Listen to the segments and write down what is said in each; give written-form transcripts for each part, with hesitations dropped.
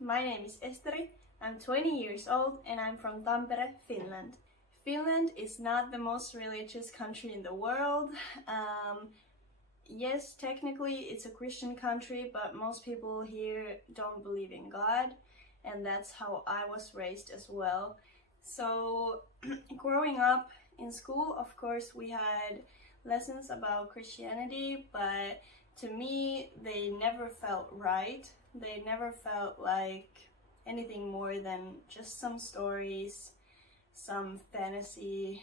My name is Esteri, I'm 20 years old and I'm from Tampere, Finland. Finland is not the most religious country in the world. Yes, technically it's a Christian country, but most people here don't believe in God, and that's how I was raised as well. So growing up in school, of course, we had lessons about Christianity, but to me, they never felt right. They never felt like anything more than just some stories, some fantasy,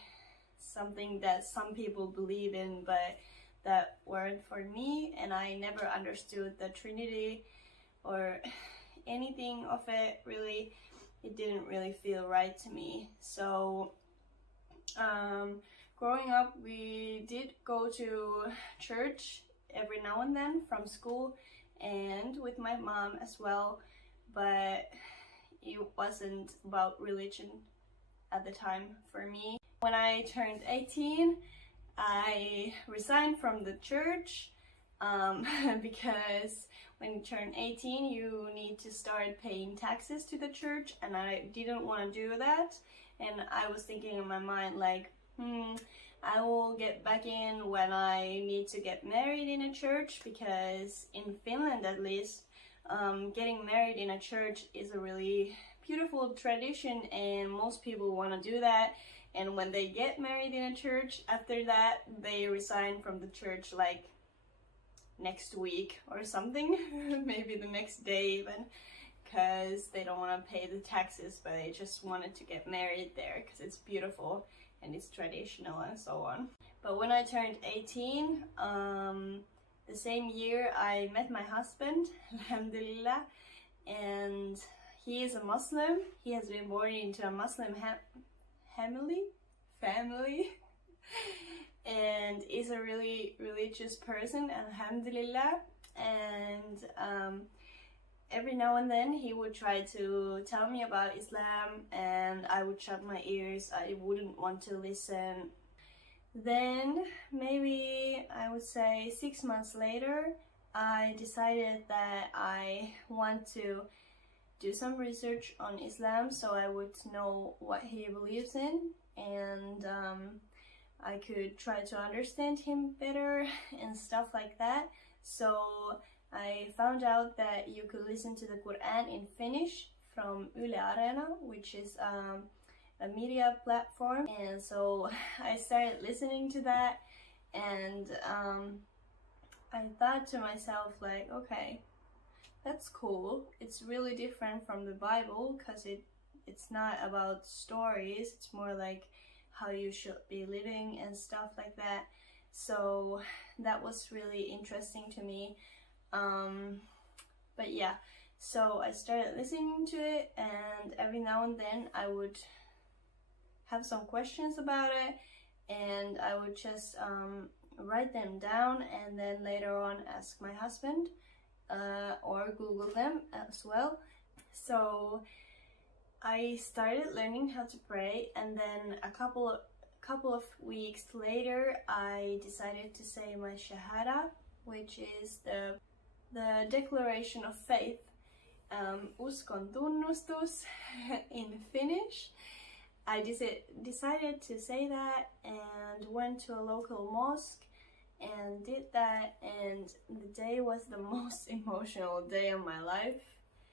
something that some people believe in, but that weren't for me, and I never understood the Trinity or anything of it, really. It didn't really feel right to me. So growing up, we did go to church every now and then from school and with my mom as well, but it wasn't about religion at the time for me. When I turned 18, I resigned from the church because when you turn 18 you need to start paying taxes to the church, and I didn't want to do that. And I was thinking in my mind like, I will get back in when I need to get married in a church, because in Finland at least, getting married in a church is a really beautiful tradition and most people want to do that. And when they get married in a church, after that they resign from the church like next week or something, maybe the next day even, because they don't want to pay the taxes, but they just wanted to get married there because it's beautiful and it's traditional and so on. But when I turned 18, the same year I met my husband, alhamdulillah, and he is a Muslim. He has been born into a Muslim family and is a really religious person, alhamdulillah. And every now and then he would try to tell me about Islam and I would shut my ears. I wouldn't want to listen. Then maybe I would say 6 months later, I decided that I want to do some research on Islam so I would know what he believes in, and I could try to understand him better and stuff like that. So I found out that you could listen to the Quran in Finnish from Yle Areena, which is a media platform. And so I started listening to that, and I thought to myself like, okay, that's cool. It's really different from the Bible because it's not about stories, it's more like how you should be living and stuff like that. So that was really interesting to me. But yeah, so I started listening to it, and every now and then I would have some questions about it, and I would just write them down and then later on ask my husband or Google them as well. So I started learning how to pray, and then a couple of weeks later I decided to say my shahada, which is the declaration of faith, uskon tunnustus in Finnish. I decided to say that and went to a local mosque and did that, and the day was the most emotional day of my life.